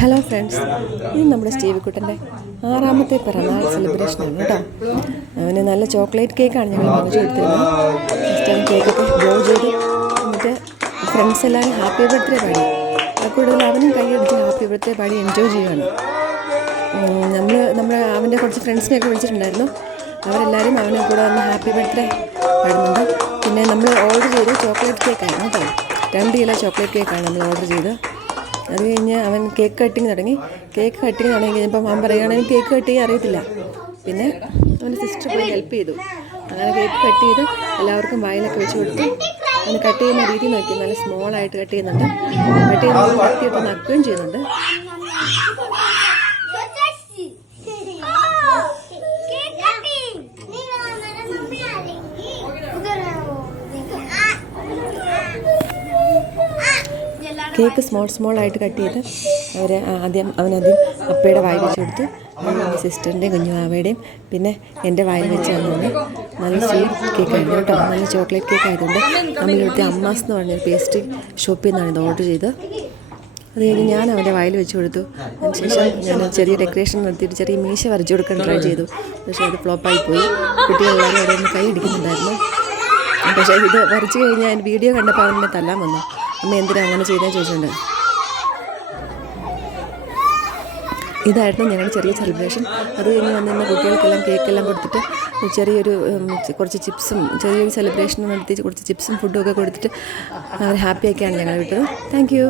Hello friends, ഇത് നമ്മുടെ സ്റ്റീവിക്കുട്ടൻ്റെ 6ാമത്തെ പിറന്നാൾ സെലിബ്രേഷനാണ് കേട്ടോ. അവന് നല്ല ചോക്ലേറ്റ് കേക്കാണ് ഞങ്ങൾ വാങ്ങിച്ചു കൊടുത്തിരുന്നത്. ഫസ്റ്റ് അവൻ കേക്കൊക്കെ ബ്ലോ ചെയ്ത് എന്നിട്ട് ഫ്രണ്ട്സ് എല്ലാവരും ഹാപ്പി ബർത്ത്ഡേ പാടി. കൂടുതൽ അവനും കൈയടിച്ച് ഹാപ്പി ബർത്ത്ഡേ പാടി എൻജോയ് ചെയ്യുകയാണ്. നമ്മൾ അവൻ്റെ കുറച്ച് ഫ്രണ്ട്സിനെയൊക്കെ വിളിച്ചിട്ടുണ്ടായിരുന്നു. അവരെല്ലാവരും അവനെ കൂടെ വന്ന് ഹാപ്പി ബർത്ത്ഡേ പാടുന്നുണ്ട്. പിന്നെ നമ്മൾ ഓർഡർ ചെയ്ത് ചോക്ലേറ്റ് കേക്കാണ് കേട്ടോ. 2 കിലോ ചോക്ലേറ്റ് കേക്കാണ് നമ്മൾ ഓർഡർ ചെയ്ത്. അത് കഴിഞ്ഞ് അവൻ കേക്ക് കട്ടിങ് തുടങ്ങി. കേക്ക് കട്ടിങ് തുടങ്ങി കഴിഞ്ഞപ്പോൾ അവൻ പറയുകയാണെങ്കിൽ കേക്ക് കട്ട് ചെയ്യാൻ അറിയത്തില്ല. പിന്നെ അവൻ്റെ സിസ്റ്റർ പോയി ഹെൽപ്പ് ചെയ്തു. അങ്ങനെ കേക്ക് കട്ട് ചെയ്ത് എല്ലാവർക്കും വായിലൊക്കെ വെച്ച് കൊടുത്തു. അവന് കട്ട് ചെയ്യുന്ന രീതി നോക്കി നല്ല സ്മോളായിട്ട് കട്ട് ചെയ്യുന്നുണ്ട്. കട്ട് ചെയ്യുന്നത് കട്ടിയിട്ട് നക്കുകയും ചെയ്യുന്നുണ്ട്. കേക്ക് സ്മോളായിട്ട് കട്ട് ചെയ്ത് അവനാദ്യം അപ്പയുടെ വായിൽ വെച്ച് കൊടുത്തു. എൻ്റെ സിസ്റ്ററിൻ്റെയും കുഞ്ഞുമാവയുടെയും പിന്നെ എൻ്റെ വായിൽ വെച്ച് തന്നു. നല്ല സ്വീറ്റ് കേക്കായിരുന്നു കേട്ടോ. നല്ല ചോക്ലേറ്റ് കേക്ക് ആയതുകൊണ്ട് നമ്മളിവിടുത്തെ അമ്മാസ് എന്ന് പറഞ്ഞൊരു പേസ്ട്രി ഷോപ്പിൽ നിന്നാണ് ഇത് ഓർഡർ ചെയ്ത്. അത് കഴിഞ്ഞ് ഞാൻ അവൻ്റെ വായിൽ വെച്ച് കൊടുത്തു. അതിനുശേഷം ഞാൻ ചെറിയ ഡെക്കറേഷൻ നടത്തിയിട്ട് ചെറിയ മീശ വരച്ചു കൊടുക്കാൻ ട്രൈ ചെയ്തു. പക്ഷേ അത് ഫ്ലോപ്പായി പോയി. കുട്ടികളെല്ലാവരും അവിടെ നിന്ന് കൈ ഇടിക്കുന്നുണ്ടായിരുന്നു. പക്ഷേ ഇത് വരച്ച് കഴിഞ്ഞാൽ വീഡിയോ കണ്ടപ്പോൾ അവനെ തല്ലാൻ വന്നു. അമ്മ എന്തിനാ അങ്ങനെ ചെയ്തതെന്ന് ചോദിച്ചിട്ടുണ്ട്. ഇതായിരുന്നു ഞങ്ങളുടെ ചെറിയ സെലിബ്രേഷൻ. അത് കഴിഞ്ഞ് വന്നിരുന്ന കുട്ടികൾക്കെല്ലാം കേക്കെല്ലാം കൊടുത്തിട്ട് കുറച്ച് ചിപ്സും ചെറിയൊരു സെലിബ്രേഷൻ നടത്തി കുറച്ച് ചിപ്സും ഫുഡും ഒക്കെ കൊടുത്തിട്ട് അവർ ഹാപ്പിയൊക്കെയാണ് ഞങ്ങൾ വിട്ടത്. Thank you.